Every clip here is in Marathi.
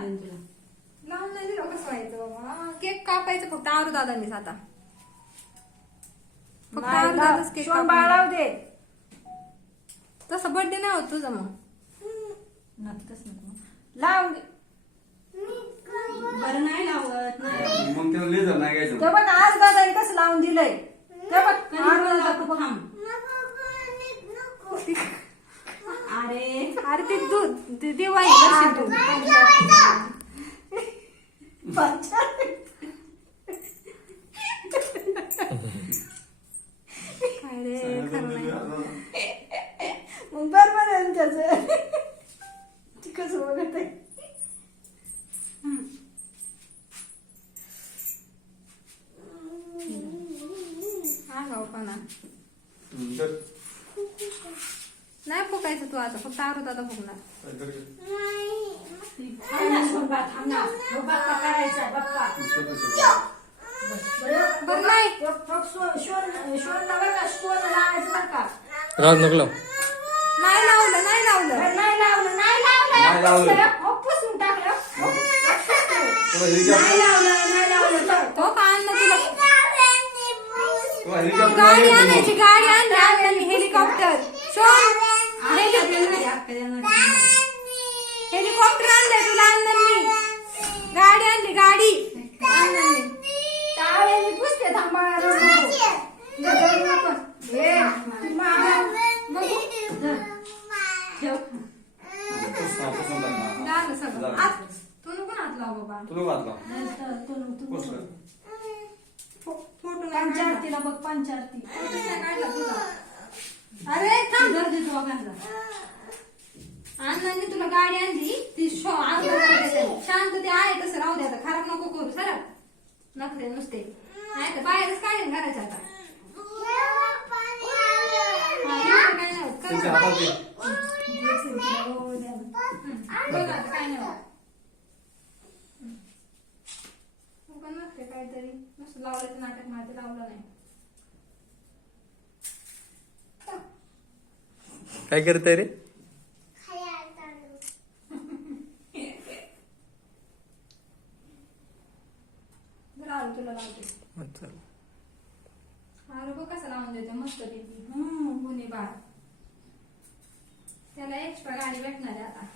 देईन तुला. लावून नाही दिलं कसं व्हायचं बाबा. केक कापायचं फक्त आरू दादांनीच आता. फक्त आरू दादाच केक लावू दे. तसं बर्थडे नाही होत तुझा मग. नक्कीच नको. लावून दे. बरं नाही लावत नाही. मग त्याला लेझर नाही घ्यायचं. ते बघ आज दादाने कसं लावून दिलंय. ते बघ कधी लावतो थांब. अरे अरे ते दूध दिवाळी करशील तू. काय रे खरं नाही. मग बरोबर आहे त्याच. ती कसं बघत आहे. हा गावपणा तर नाही फुकायचं तू आता. फक्त आरू दादा फुकणार. काय करायचं? थांब ना, शोभा, थांब ना. हो, बाप्पा करायचा बाप्पा. बरं नाही. शोधला बरं का, शोधला लावायचं बरं का. राज नको लाव. नाही लावलं नाही लावलं. बरं, नाही लावलं. नाही लावलं. हो, पुसून टाकलं. तुला हेलिकॉप्टर- नाही लावलं. तो का आणलं तुला. तुला हेलिकॉप्टर गाडी नाही आणायची. गाडी आणली हेलिकॉप्टर. शोध. हेलिकॉप्टर आणलंय तुला. आणलं मी. गाडी आणली गाडी. आणलं मी. टाळ्याने पुसते थांबा. गजर नको. हे, ती मामा. बघू. ठेव. पसंत आहे मला. झालं सगळं. झालं. हात. तू नको हात लाव बाबा. तुला वाचला तू कसलं? फोटो नाही काढला. पंचारतीला बघ पंचारती. फोटोच नाही काढला तुझा. अरे थांब. गर्दी तुला घालला. अण्णांनी तुला गाडी आणली ती शांत ते आहे तसं राहू दे आता. खराब नको करू. सरळ नखरे नुसते. नाही तर बाहेरच काढेल घराच्या आता. काय नाही होत. तुमच्या हातात दे. बघ आता काय नाही होत. पण नसते काहीतरी नुसतं लावल्याचं नाटक माझं लावलं नाही. काय करताय रे? लावलं तुला लावते. अच्छा. अरे बघ कसं लावून देते मस्त पैकी. गुन्हे बाळ. त्याला एक्स्ट्रा गाडी भेटणार आहे आता.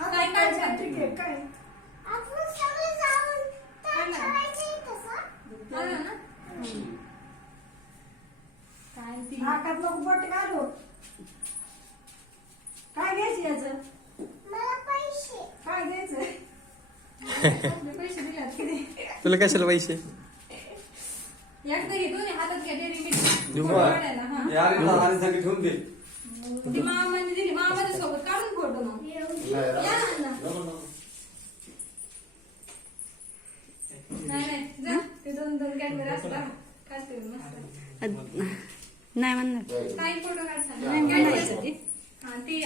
काय काय ठीक आहे, काय? झालं ना? काय ती नाकात नको बोट घालू. काय घ्यायचं याचं? काय घ्यायचं? आपले पैसे दिल्यात किती. तुला कशाला पैसे? एकदा घे दोन्ही हातात घ्या. डेअरी मिल्क देऊ फोटो का? काढायला. हा. या रे, लहान साठी ठेवून दे. ती मामाने दिली. मामाच्या सोबत काढून फोटो मग. या ना. नाही नाही जा. ते दोन दोन कॅमेरा असतात. काढते मस्त. नाही म्हणणार. काही फोटो काढ सांग. हा ती